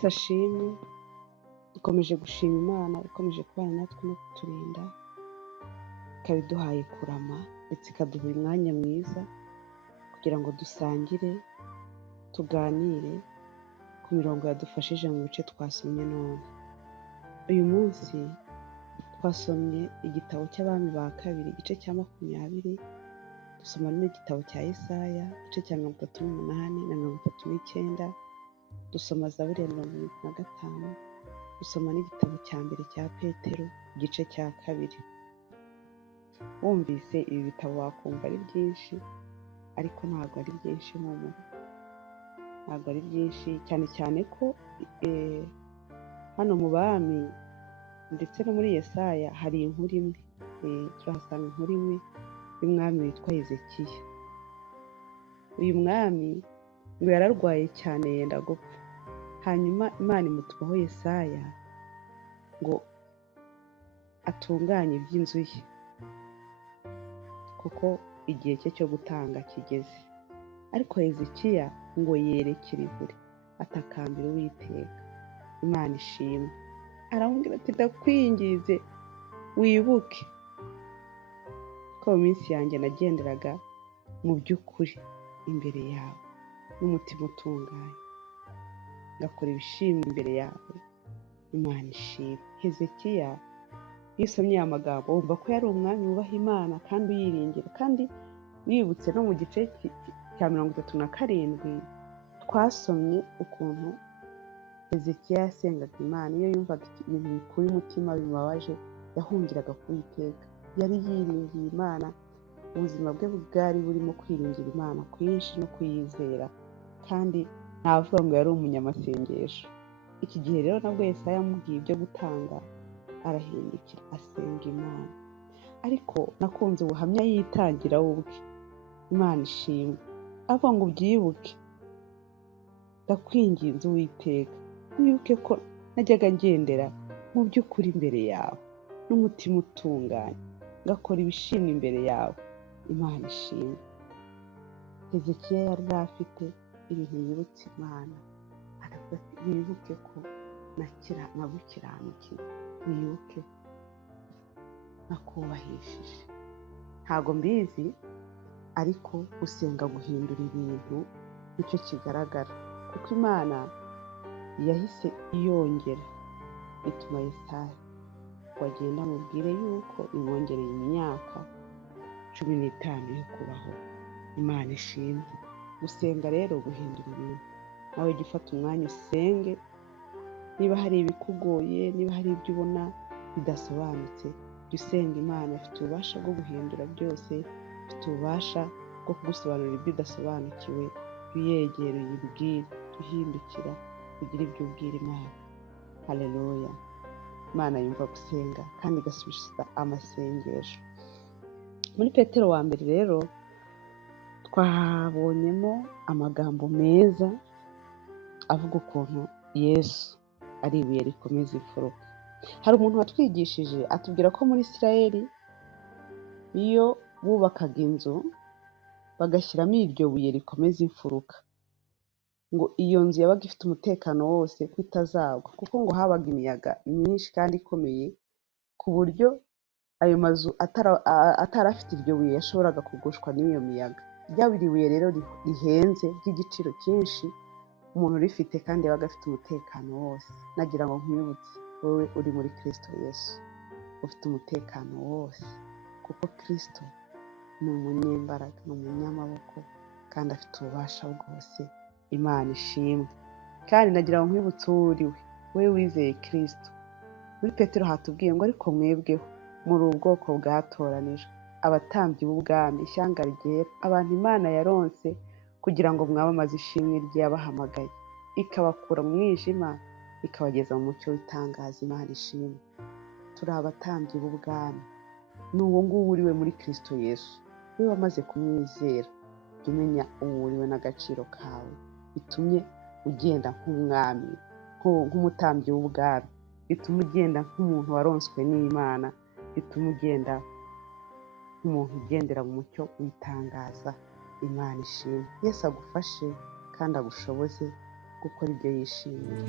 Yesu ashimwe. Dukomeje gushima Imana ikomeje kubana natwe no kuturinda, ikaba iduhaye kurama ndetse ikaduha umwanya mwiza kugira ngo dusangire, tuganire ku mirongo yadufashije mu bice twasomye none. Uyu munsi twasomye igitabo cy'Abami ba kabiri igice cya 20, dusoma n'igitabo cya Yesaya igice cya 38 na 39, dusoma Zaburi ya 25, dusoma n'igitabo cya mbere cya Petero igice cya 2. Wumvise ibi bitabo wakumva ari byinshi, ariko ntabwo ari byinshi ntabwo ari byinshi, cyane cyane ko hano mu Bami ndetse no muri Yesaya hari inkuru imwe, turahasanga inkuru imwe y'umwami witwa Hezekiya. Uyu mwami ngo yararwaye cyane yenda gupfa, hanyuma Imana imutumaho Yesaya ngo atunganye iby'inzu ye, kuko igihe cye cyo gutanga kigeze. Ariko Hezekiya ngo yerekere kure, atakambira Uwiteka. Imana ishimwe. Aramubwira ati ndakwingize wibuke ko mu minsi yanjye nagenderaga mu by'ukuri imbere yawe n'umutima utunganye, ngakora ibishimwa imbere yawe. Imana ishimwe. Hezekiya iyo usomye aya magambo wumva ko yari umwami wubaha Imana kandi uyiringira, kandi wibutse no mu gice cya 37 twasomye ukuntu Hezekiya yasengaga Imana. Iyo yumvaga ibintu bikuye umutima bimubabaje yahungiraga ku Uwiteka, yari yiringiye Imana. Ubuzima bwe bwari burimo kwiringira Imana kwinshi no kuyizera, kandi ntavuga ngo yari umunyamasengesho. Iki gihe rero nabwo Yesaya yamubwiye ibyo gutanga, arahindukira asenga Imana. Ariko nakunze ubuhamya yitangira we ubwe. Imana ishimwe. Avuga ngo ubyibuke, ndakwinginze Uwiteka, wibuke ko najyaga ngendera mu by'ukuri imbere yawe n'umutima utunganye, ngakora ibishimwa imbere yawe. Imana ishimwe. Hezekiya yari afite ibintu yibutse Imana, aravuga ati wibuke ko nagukiranukiye, wibuke nakubahishije. Ntago mbizi, ariko gusenga guhindura ibintu nicyo kigaragara, kuko Imana yahise iyongera ituma Yesaya ngo agenda amubwire yuko imwongereye imyaka 15 yo kubaho. Imana ishimwe. Gusenga rero guhindura ibintu. Nawe jya ufata umwanya usenge, niba hari ibikugoye, niba hari ibyo ubona bidasobanutse, jya usenga Imana. Ifite ububasha bwo guhindura byose, ifite ububasha bwo kugusobanurira ibyo udasobanukiwe. Uyegere uyibwire, uhindukira kugira ibyo ubwira Imana. Haleluya. Imana yumva gusenga kandi igasubiza amasengesho. Muri Petero wa mbere rero twabonyemo amagambo meza avuga ukuntu Yesu ari ibuye rikomeza imfuruka. Hari umuntu watwigishije atubwira ko muri Isirayeli iyo bubakaga inzu bagashyiramo iryo buye rikomeza imfuruka, ngo iyo nzu yabaga ifite umutekano wose ko itazagwa, kuko ngo habaga imiyaga myinshi kandi ikomeye, ku buryo ayo mazu atarafite iryo buye yashoboraga kugushwa n'iyo miyaga. Ryaba ibuye rero rihenze ry'igiciro cyinshi, umuntu urifite kandi yabaga afite umutekano wose. Nagira ngo nkwibutse wowe uri muri Kristo Yesu, ufite umutekano wose, kuko Kristo ni umunyembaraga, ni umunyamaboko, kandi afite ububasha bwose. Imana ishimwe. Kandi nagira ngo nkwibutse uwo uri we wizeye Kristo. Muri Petero hatubwiye ngo ariko mwebweho muri ubwoko bwatoranijwe, abatambyi b'ubwami, ishyanga ryera, abantu Imana yaronse kugira ngo mwamamaze ishimwe ry'abahamagaye, ikabakura mu mwijima ikabageza mu mucyo w'itangaza. Imana ishimwe. Turi abatambyi b'ubwami. Ni uwo nguwo uriwe muri Kristo Yesu. We wamaze kumwizera, jya umenya uwo uriwe n'agaciro kawe, bitumye ugenda nk'umwami, nk'umutambyi w'ubwami, bituma ugenda nk'umuntu waronswe n'Imana, bituma ugenda nk'umuntu ugendera mu mucyo witangaza. Imana ishimwe. Yesu agufashe kandi agushoboze gukora ibyo yishimira.